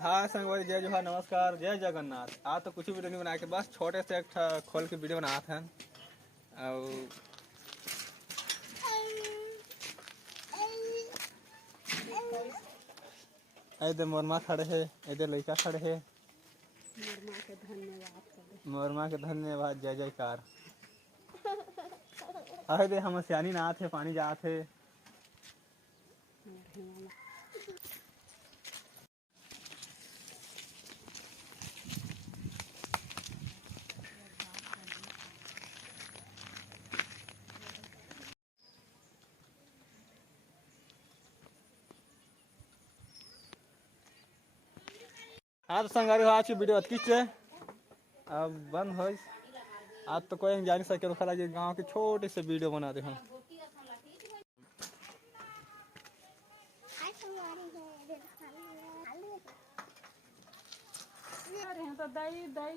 हाँ संगवारी, जय जोहार, नमस्कार, जय जगन्नाथ। आज तो कुछ वीडियो नहीं बना के बस छोटे से एक खोल के वीडियो बना था। और इधर मोरमा खड़े है, इधर लड़का खड़े है। मोरमा के धन्यवाद, जय जयकार। अरे दे हम सियानी ना थे, पानी जा थे। हाँ तो संगारी आज की वीडियो अच्छी है, अब बंद हो। आज तो कोई जा नहीं सके, खला गाँव के छोटे से वीडियो बना दे हम। तो दही दही